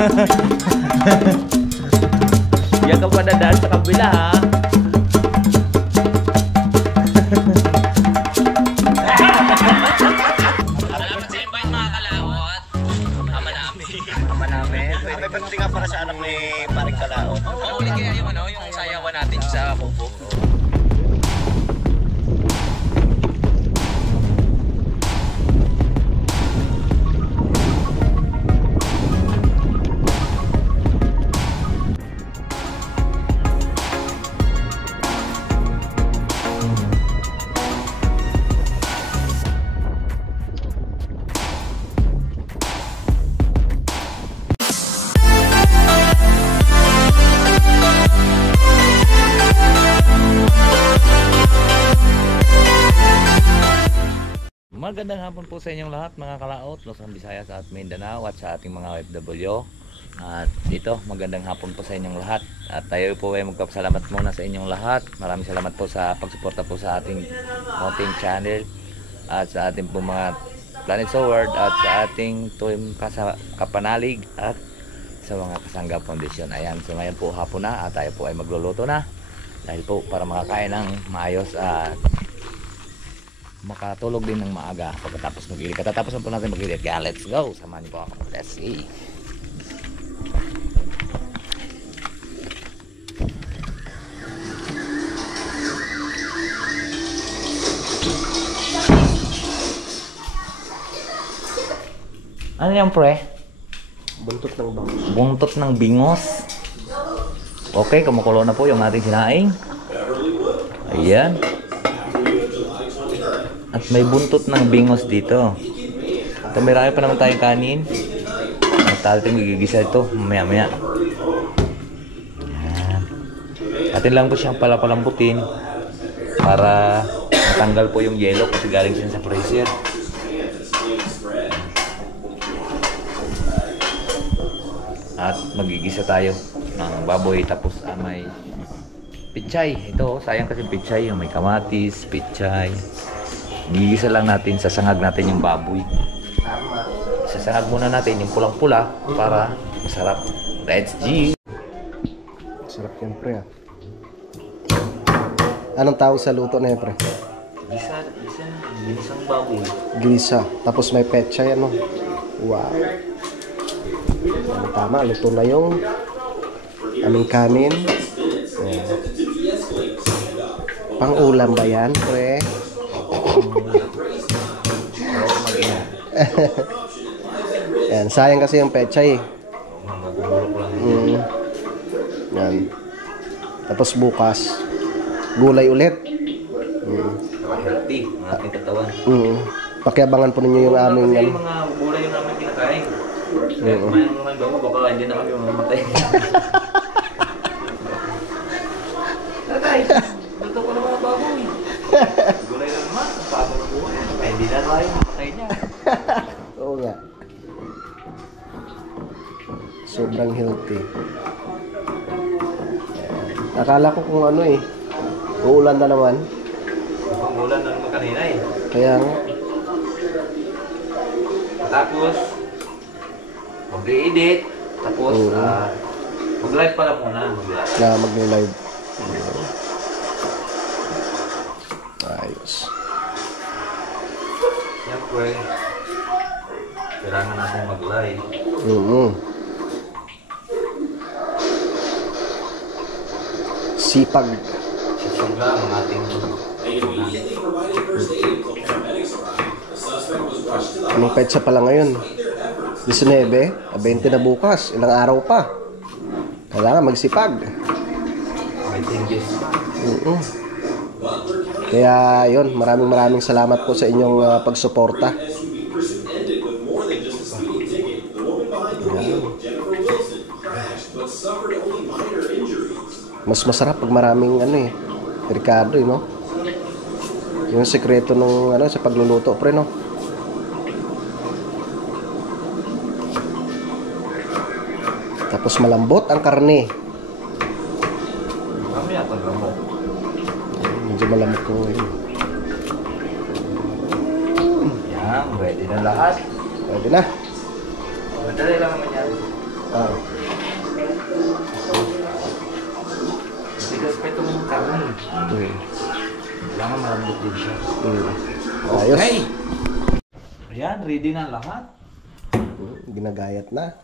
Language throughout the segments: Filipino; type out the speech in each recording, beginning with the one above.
Diyan ka pa dadaan sa kabila ha. Salamat sa invite mga kalawot. Ama namin. Ama namin. May pagdating nga para sa anak ni Paring Kalaot. Oo, ulit kaya yung sayawan natin sa kubo. Magandang hapon po sa inyong lahat mga kalaot, Luzon, Visayas at Mindanao at sa ating mga OFW. At dito, magandang hapon po sa inyong lahat. At tayo po ay magpapasalamat muna sa inyong lahat. Maraming salamat po sa pagsuporta po sa ating mountain channel at sa ating po mga Planet Sword at sa ating team Kapanalig at sa mga Kasangga Foundation. Ayan, so ngayon po hapon na at tayo po ay magluluto na dahil po para makakain ng maayos at makatulog din ng maaga pagkatapos mag-ilit. Katatapos na po natin mag-ilit. Kaya let's go. Samahan niyo po ako. Let's see. Ano yan pre? Buntot ng bangos. Buntot ng bingos. Okay, kumukulo na po yung ating sinaing. Ayan. At may buntot ng bingos dito. Ito, marami pa naman tayong kanin. At ating gigigisa ito mamaya-maya. Ayan. Atin lang po siyang palapalambutin para matanggal po yung yelo kasi galing siya sa freezer. At magigisa tayo ng baboy tapos may pichay. Ito, sayang kasi pichay. May kamatis, pichay. Gigisa lang natin, sasangag natin yung baboy. Sasangag muna natin yung pulang-pula para masarap. Let's G! Sarap yan, pre. Anong tawag sa luto na yan, pre? Gisang baboy. Gisa. Tapos may petsa yan, no? Wow. Tama, luto na yung aming kanin. Pang-ulam ba yan, pre? Yan, sayang kasi yung pechay eh. Yan. Tapos bukas gulay ulit. Healthy ang ating katawan. Pakiabangan po ninyo yung aming kasi yung mga gulay yung aming kinakain. Kaya kumain naman bago, baka hindi na kami mamamatay. Tatay, luto ko ng mga baboy. Gulay na naman, ang bago ng buhay. Kaya hindi na tayo mamatay niya. Oo nga. Sobrang healthy. Akala ko kung ano eh. Uulan na naman. Pangulan na naman kanina eh. Kaya nga. Tapos, mag-i-edit. Tapos, mag-live pala muna. Mag-live. Ayos. Siyempre, kailangan natin mag-live. Sipag. Sisig lang ang ating Anong petsa pala ngayon? 19, 20 na bukas. Ilang araw pa. Kailangan magsipag. may changes. Kaya yun, maraming salamat po sa inyong pagsuporta. Mas masarap pag maraming Ricardo, no? Yung sekreto nung sa pagluluto, pre, no? Tapos malambot ang karne. Kami yata lamok. Medyo malambot ko yun. Yan, ready na lahat. Pwede na. Madali lang naman yan. Ah. Matigas pa itong karne. Kailangan malambot din siya. Ayos. Okay. Ayan, ready na lahat. Ginagayat na.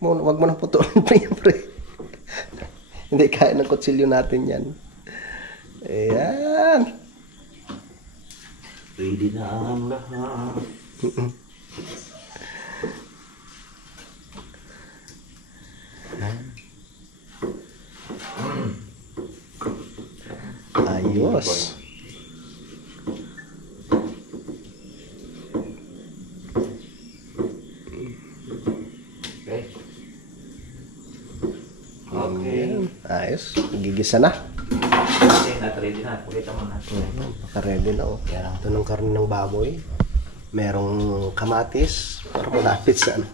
Wag mo nang putulin pa yan, pre. Hindi kaya ng kutsilyo natin yan. Ayan. Ready na ang lahat. Ayos. Okay. Okay. Ayos. Gigisa na. Okay, ready na. Pakita mo na. Naka-ready na, oh. Ito ng karne ng baboy. Merong kamatis. Parang malapit sa ano.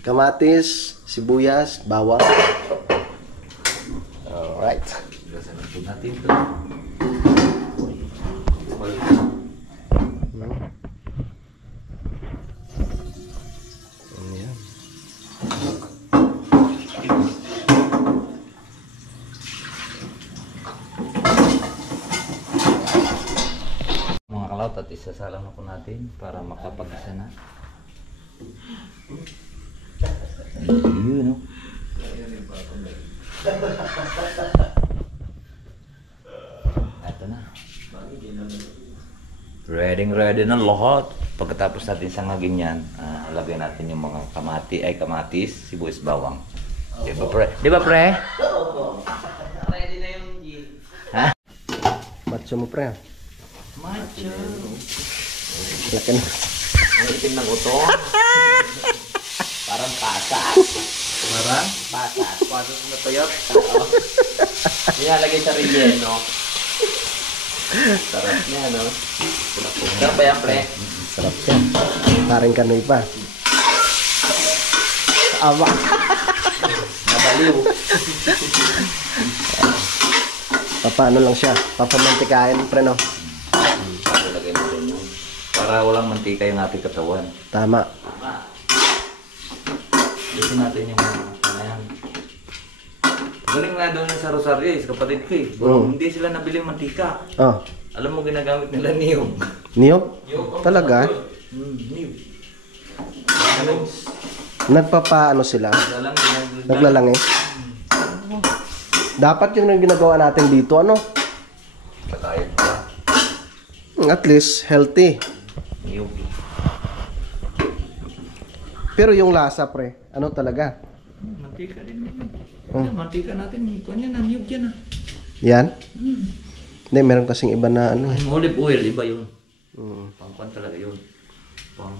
Kamatis, sibuyas, bawang. Alright. Gasan na po natin ito. Ayan. Mga kalawt at isasalang na po natin para makapag-isa na. Yun, no? Ito na. Ready na lahat. Pagkatapos natin sangagin yan, lagyan natin yung mga kamatis, sibuyas, bawang. Di ba, pre? Di ba, pre? Ready na yung gin. Ha? Macho mo, pre. Macho. Laki na. Ang itim ng utong. Parang pasas. Parang? Pasas. Pasas na tuyot. Nilalagay sa relleno. Sarap niya, no? Sarap ba yan, pre? Sarap yan. Paring kanoy pa. Awa. Nabaliw. Paano lang siya? Papamantikain, pre, no? Lagay natin yun. Para walang mantika yung ating katawan. Tama. Gusto natin yung mga yan. Galing nga daw sa Rosario, sa kapatid ko eh. Hindi sila nabiling mantika. Oh. Alam mo, ginagamit nila niyog. Niyog? Talaga? Niyog. Nagpapaano sila? Naglalang. Naglalangi? Dapat yung ginagawa natin dito, ano? Kakain pa. At least, healthy. Niyog. Pero yung lasa, pre, ano talaga? Mantika din. Yan, mantika natin. Ito niya na, niyog yan ah. Yan? Hindi, meron kasing iba na ano. Yung olive oil, iba yun. Pangkwan talaga yun. Pang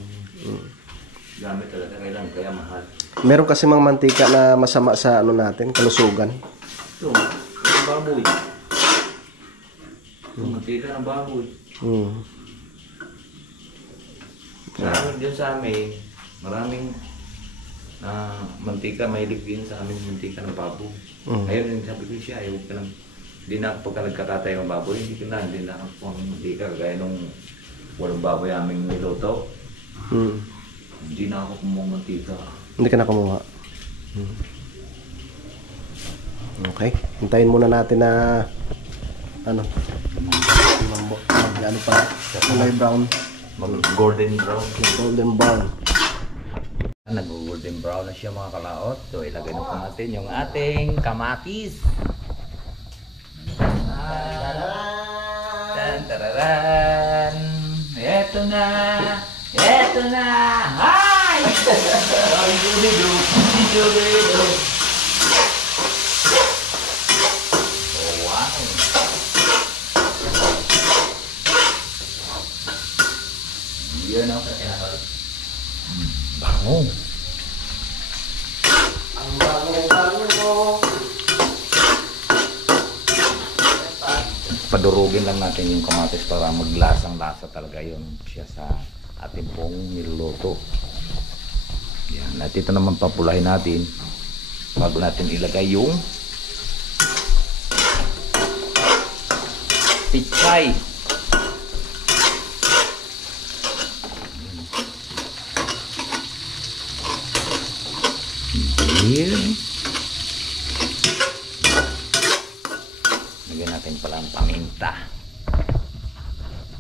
gamit talaga. Kaya mahal. Meron kasi mga mantika na masama sa ano natin, kalusugan. Ito, yung baboy. Yung mantika ng baboy. Sa amin, maraming mantika, mahilig din sa amin mantika ng baboy. Ayun yung sabi ko siya, ayaw ka lang. Hindi na ako pagka nagkakatay ng baboy, hindi na ako ng mantika. Kagaya nung walang baboy aming niluto. Hindi na ako kumuha mantika. Hindi ka na kumuha. Okay, hintayin muna natin na ano ano pa kulay brown, Mag-golden brown. golden brown. Nag-golden brown na siya mga kalaot. So ilagay na po natin yung ating kamatis. Tararan. Eto na. Eto na. Hi! Ay, dudido. Dudido. Oh, wow. Yan ang kakilahal. Bango. Ang bango. Padurugin lang natin yung kamatis para maglasang-lasa talaga yun siya sa ating pong niluluto. Yan. At ito naman papulahin natin bago natin ilagay yung pichay. Here. Lagyan natin pala ang paminta.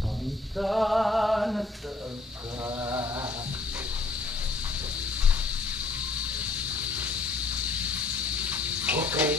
Paminta na sarka. Okay.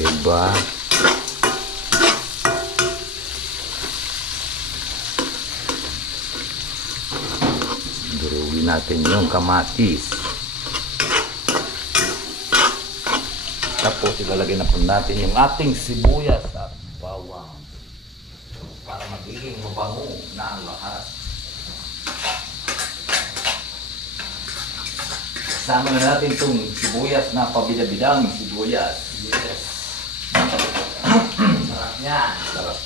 Diba? Durugin natin yung kamatis. Tapos ilalagay na po natin yung ating sibuyas at bawang para magiging mabango na ang lahat. Kasama na natin itong sibuyas na pabida-bidang sibuyas. Yes. Sarap yan. Sarap.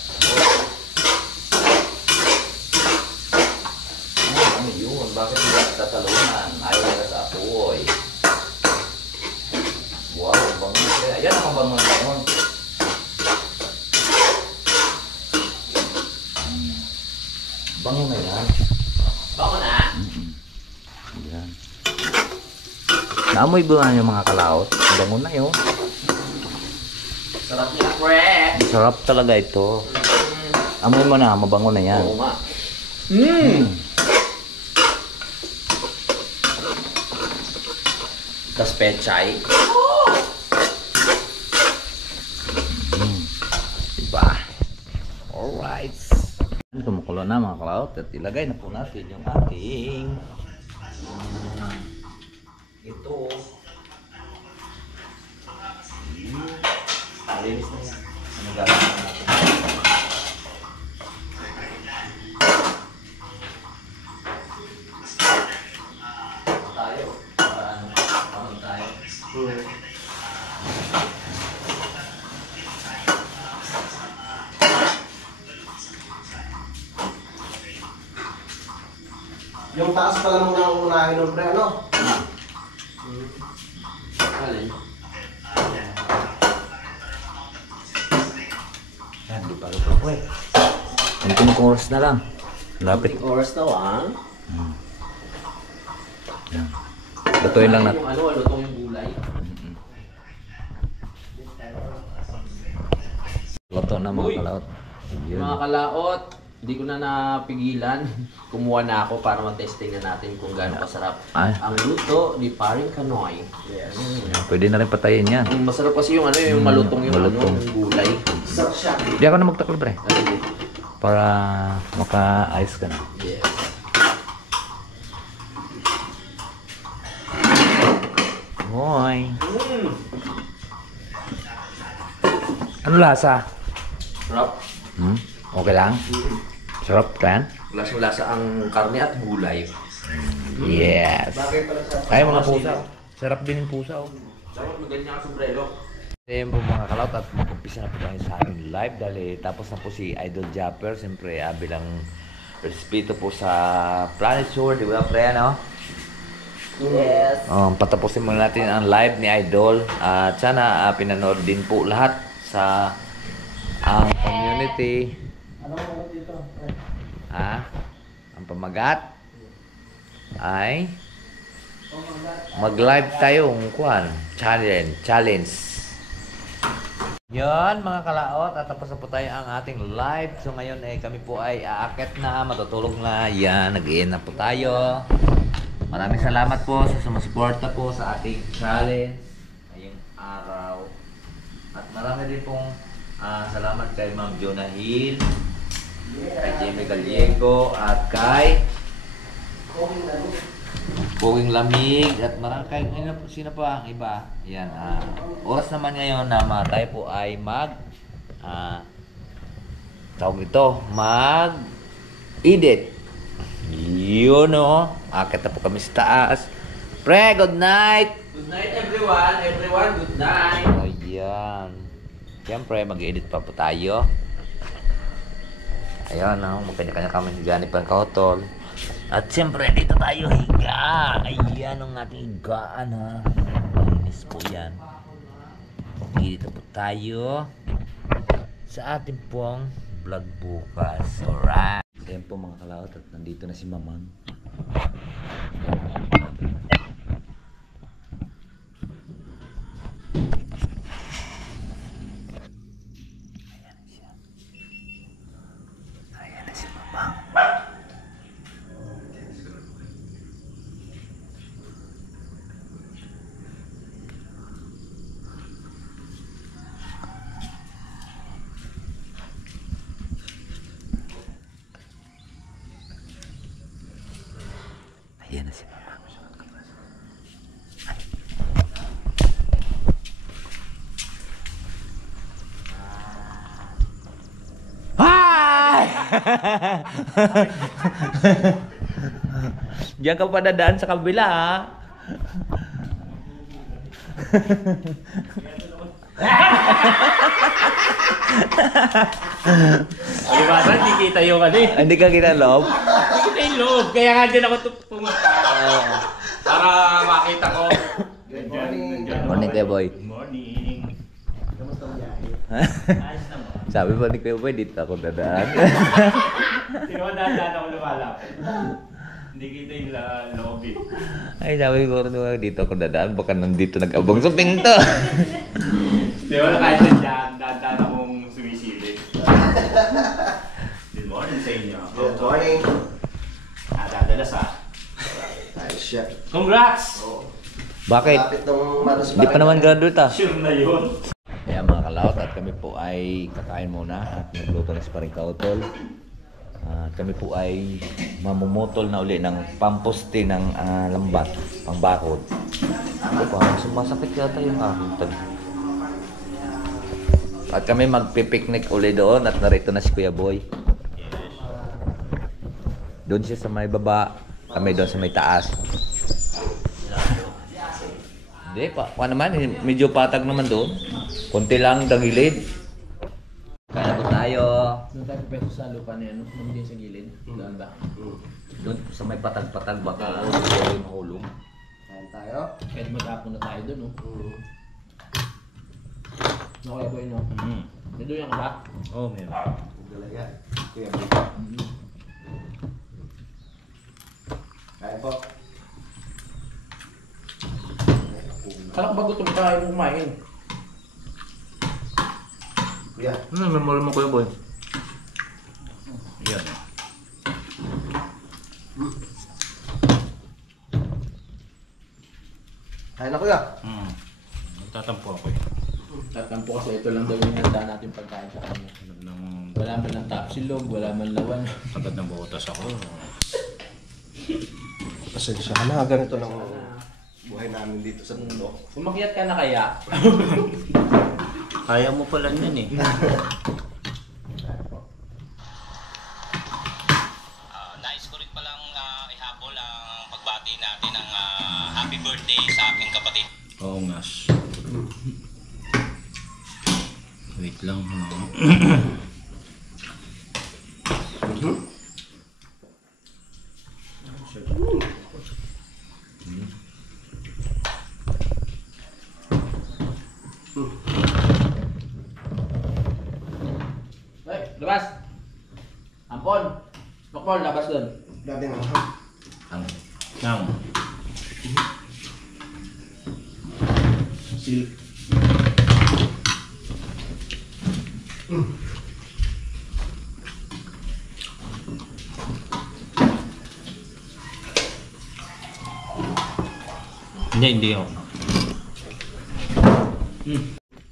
Ano yun? Bakit hindi tatalunan? Ayaw nila sa apoy. Wow, bangon siya. Ayan ang bangon bangon. Bangon na yan. Bako na. Yan. Naamoy ba nga yung mga kalaot? Bangon na yun. Sarap niya, pre. Sarap talaga ito. Amoy mo na, mabango na yan. Oo nga. Tas pechay. Diba? Alright. Kumukulo na mga kalaot at ilagay na po natin yung ating ito. Malinis na yan. Ano gagawin natin? Tayo. Para ano tayo? Yung taas pa lang muna ang unahin ng pre, ano? Alin? Yan, di pa luto po eh. Kunting oras na lang. Lapit. Kunting oras daw, ah. Yan. Lutuin lang natin. Yung ano, lutong yung gulay. Luto na mga Uy! kalaot. Yun. Mga kalaot, hindi ko na napigilan. Kumuha na ako para matesting na natin kung gaano kasarap Ay. ang luto ni Paring Kanoy. Yes. Pwede na rin patayin yan. Masarap kasi yung ano, yung malutong yung malutong. ano, yung gulay. Sarap siya. Di ako na magtakal pre. Ano? Para maka-ayos ka na. Yes. Hoy. Ano lasa? Sarap. Okay lang? Sarap kan? Lasang-lasa ang karne at gulay. Yes. Ay mga pusa. Sarap din yung pusa oh. Dapat maganyan ang sombrero. Ayun po mga kalaot at mag-umpisa na po tayo sa ating live dahil tapos na po si Idol Japper. Siyempre bilang respeto po sa Planet Shore, di ba pre ano? Yes. Patapusin muna natin ang live ni Idol at sana pinanood din po lahat sa ang community. Ano mo dito? Ang pamagat ay mag-live tayong challenge. Yon mga kalaot at tapos na po tayo ang ating live. So ngayon kami po ay aakyat na, matutulog na. Yan, nag-iin na po tayo. Maraming salamat po sa sumusuporta po sa ating challenge ngayong araw. At marami din pong salamat kay Ma'am Jonah Hill, kay Jamie Gallego at kay Poging Lamig at marami kay sino pa ang iba. Yan, oras naman ngayon na tayo po ay tawag ito, mag-edit. Yun o. Akit na po kami sa taas. Pre, good night! Good night everyone! Everyone, good night! Ayan. Siyempre, mag-edit pa po tayo. Ayan o. Magkanya-kanya kami higaan ni Pangkautol. At siyempre, dito tayo higa. Ayan ang ating higaan ha. Malinis po yan. Dito po tayo sa ating pong vlog bukas. Alright. Ayan po mga kalaot at nandito na si Mamang. Ayan na si Mamang. Ayan na si Mamang. Hi! Diyan ka pa dadaan sa kabila ha. Alibasa, hindi kita yung ano eh. Hindi ka kita loob? Hindi kita yung loob. Kaya nga din ako pumunta. Para makita ko. Good morning. Morning Kuya Boy. Good morning. Kamusta mo biyahe? Ayos naman. Sabi pa ni Kuya Boy, dito ako dadaan. Sino ba dahan ako lumalapit? Hindi kita yung loob eh. Ay, sabi ko rin dito ako dadaan. Baka nandito nag-abong sa pinto. Di ba kahit nandiyan, dahan akong sumisilip. Good morning sa inyo. Good morning. Dadalas ha. Ayos siya. Congrats! Bakit? Lapit nung matas Hindi pa naman graduate ah. Sure na yun. Kaya mga kalaot at kami po ay kakain muna at nagluto ng sparing kautol. Kami po ay mamumutol na uli ng pamposte ng lambat, pangbakod. Ako parang sumasakit yata yung aking tabi. At kami magpipiknik uli doon at narito na si Kuya Boy. Doon siya sa may baba, kami doon sa may taas. Hindi pa, naman, medyo patag naman doon. Konti lang dagilid. Kaya na po tayo. Doon tayo peso sa lupa na yan, no? Namigay sa gilid. Doon ba? Doon sa may patag-patag baka yung mahulog. Kain tayo. Kahit maghapon na tayo doon, no? No, Kuya Boy, no? May doon ka ba? Oo, meron. Galaga. Kuya Boy. Kain po. Kala ko ba gutom ka ayaw mo kumain? Kuya. May memori mo Kuya Boy. Yan. Kain na kuya. Nagtatampo ako eh. Tatampo kasi ito lang daw yung handa natin pagkain sa kanya. Wala man lang tapsilog, wala man lawan. Agad ng butas ako. Pasensya ka na. Ganito lang buhay namin dito sa mundo. Umakyat ka na kaya? Kaya mo pala yan eh. Nais ko rin palang ihabol ang pagbati natin ng happy birthday sa aking kapatid. Oo nga. Wait lang. Hey, labas! Ampon! Dokpon, labas doon. Dati nga. Nang. Silk. Hindi ako.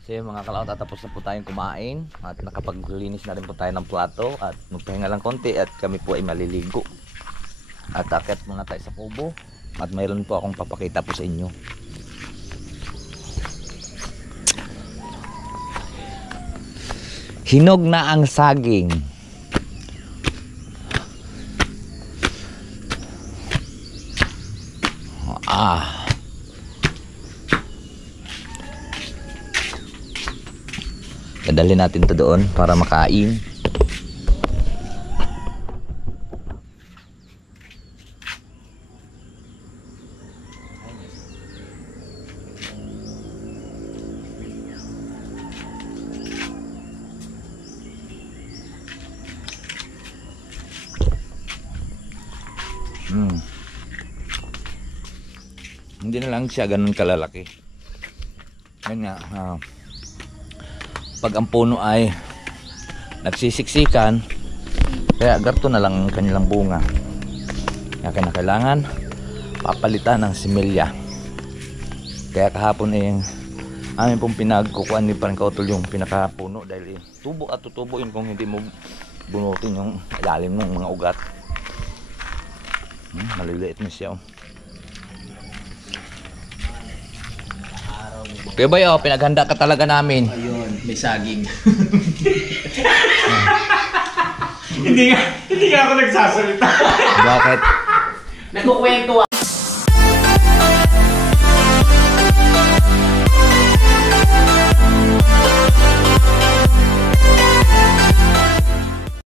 So yun mga kalaot, tapos na po tayong kumain at nakapaglinis na rin po tayo ng plato at magpahinga lang konti at kami po ay maliligo. At akit muna tayo sa kubo at mayroon po akong papakita po sa inyo. Hinog na ang saging. Dadalhin natin to doon para makain. Hindi na lang siya ganun kalalaki. Yan nga, pag ang puno ay nagsisiksikan, kaya garto na lang ang kanilang bunga. Kaya kailangan papalitan ng similya. Kaya kahapon amin pong pinagkukuhan ni Parangkautol yung pinakapuno dahil tubo at tutubo yun kung hindi mo bunutin yung ilalim ng mga ugat. Maliliit na siya. Kaya ba yun, pinaghanda ka talaga namin. Ayun, may saging. Hindi nga ako nagsasalita. Bakit? Nagkukwento